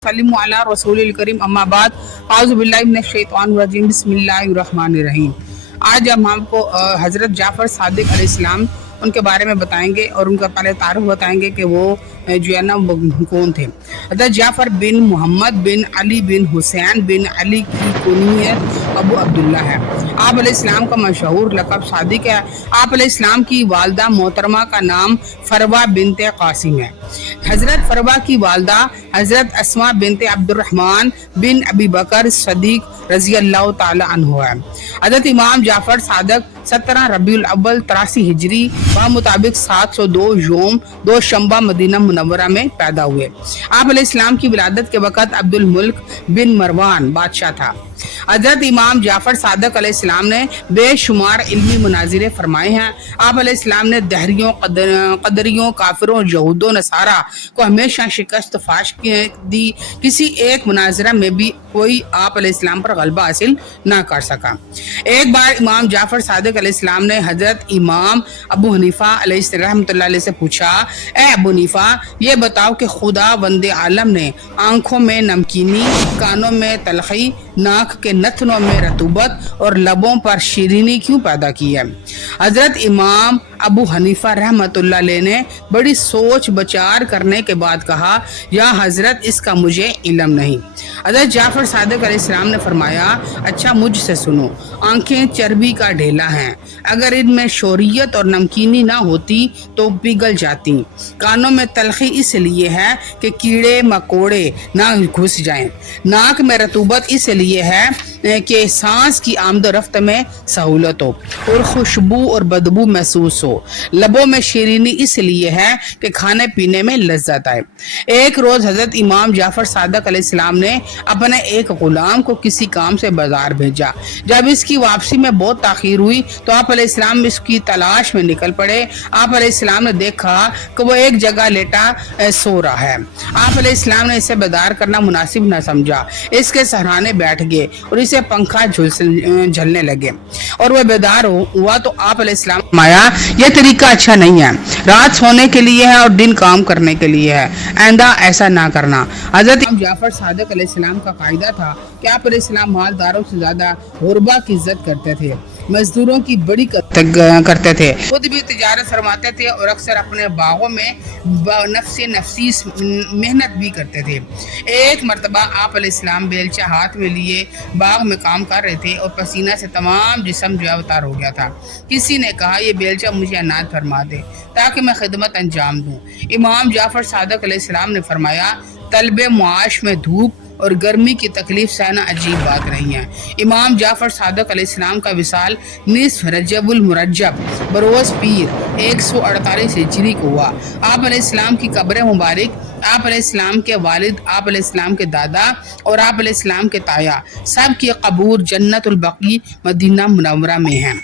सल्लल्लाहु अला रसूलिल करीम अम्मा बाद आऊज़ु बिल्लाहि मिनश शैतानिर रजीम बिस्मिल्लाहिर रहमानिर रहीम। आज हम आपको हज़रत जाफ़र सादिक अलैहिस्सलाम उनके बारे में बताएंगे और उनका पहले तारुफ बताएंगे कि वो जो है ना वो कौन थे। हज़रत जाफ़र बिन मोहम्मद बिन अली बिन हुसैन बिन अली की कुनियत अबू अब्दुल्ला है। आप अलैहिस्सलाम का मशहूर लक़ब सादिक है। आप अलैहिस्सलाम की वालदा मोहतरमा का नाम फरवा बिनते कासिम है। हज़रत फरवा की वालदा हज़रत अस्मा बिनते अब्दुर्रहमान बिन अबी बकर सदीक रज़ी अल्लाह ताला अन्हु है। हज़रत इमाम जाफ़र सादिक 17 रबीउल अव्वल 83 हिजरी मुताबिक 702 योम 2 शंबा मदीना मुनव्वरा में पैदा हुए। आप अलैहिस्सलाम की विलादत के वक़्त अब्दुल मुल्क बिन मरवान बादशाह था। हज़रत इमाम जाफ़र सादिक अलैहिस्सलाम ने बेशुमार इल्मी मुनाज़िरे फरमाए हैं। आप अलैहिस्सलाम ने दहरियों, कदरियों, काफिरों, यहूदों, नसारा को हमेशा शिकस्त फाश दी। किसी एक मुनाज़रा में भी कोई आप अलैहिस्सलाम पर गलबा हासिल ना कर सका। एक बार इमाम जाफ़र सादिक अलैहिस्सलाम ने हज़रत इमाम अबू हनीफा रहमतुल्लाह अलैहि से पूछा, ए अबू हनीफा, ये बताओ कि खुदा वंदे आलम ने आंखों में नमकीनी, कानों में तलखी, नाक के नथनों में रतूबत और लबों पर शीरीनी क्यों पैदा की है? हज़रत इमाम अबू हनीफा रहमतुल्लाह अलैहि ने बड़ी सोच विचार करने के बाद कहा, या हज़रत, इसका मुझे इल्म नहीं। हज़रत जाफ़र सादिक अलैहिस्सलाम ने फरमाया, अच्छा मुझसे सुनो, आंखें चर्बी का ढेला हैं, अगर इनमें शोरियत और नमकीनी ना होती तो पिघल जाती। कानों में तलखी इसलिए है कि कीड़े मकोड़े ना घुस जाएं। नाक में रतूबत इसलिए है कि सांस की आमदोरफ्त में सहूलत हो और खुशबू और बदबू महसूस हो। लबों में शीरीनी इसलिए है कि खाने पीने में लज्जत आए। एक रोज हजरत इमाम जाफ़र सादिक अलैहिस्सलाम ने अपने एक गुलाम को किसी काम से बाजार भेजा। जब इसकी वापसी में बहुत ताखीर हुई तो आप अलैहिस्सलाम इसकी तलाश में निकल पड़े। आप अलैहिस्सलाम ने देखा कि वो एक जगह लेटा सो रहा है। आप अलैहिस्सलाम ने इसे बेदार करना मुनासिब न समझा, इसके सराहने बैठ गए और इसे पंखा झलने लगे और वह बेदार हुआ तो आप अलैहिस्सलाम माया, यह तरीका अच्छा नहीं है, रात सोने के लिए है और दिन काम करने के लिए है, आइंदा ऐसा ना करना। हजरत जाफ़र सादिक अलैहिस्सलाम का कायदा था कि आप अलैहिस्सलाम मालदारों से ज्यादा गुरबा की इज्जत करते थे, मजदूरों की बड़ी करते थे, खुद भी तिजारत फरमाते थे और अक्सर अपने बागों में नफसी मेहनत भी करते थे। एक मरतबा आप अलैहिस्सलाम बेलचा हाथ में लिए बाग में काम कर रहे थे और पसीना से तमाम जिस्म जो अवतार हो गया था। किसी ने कहा, ये बेलचा मुझे अनाज फरमा दे ताकि मैं खिदमत अंजाम दूं। इमाम जाफ़र सादिक अलैहिस्सलाम ने फरमाया, तलबे मुआश में धूप और गर्मी की तकलीफ सहना अजीब बात नहीं है। इमाम जाफ़र सादिक अलैहिस्सलाम का विसाल निस्फ रजबुल मुरज्जब बरोज़ पीर 148 हिजरी को हुआ। आप अलैहिस्सलाम की कब्र मुबारक, आप अलैहिस्सलाम के वालिद, आप अलैहिस्सलाम के दादा और आप अलैहिस्सलाम के ताया सब की कबूर जन्नतुल बकी मदीना मुनव्वरा में हैं।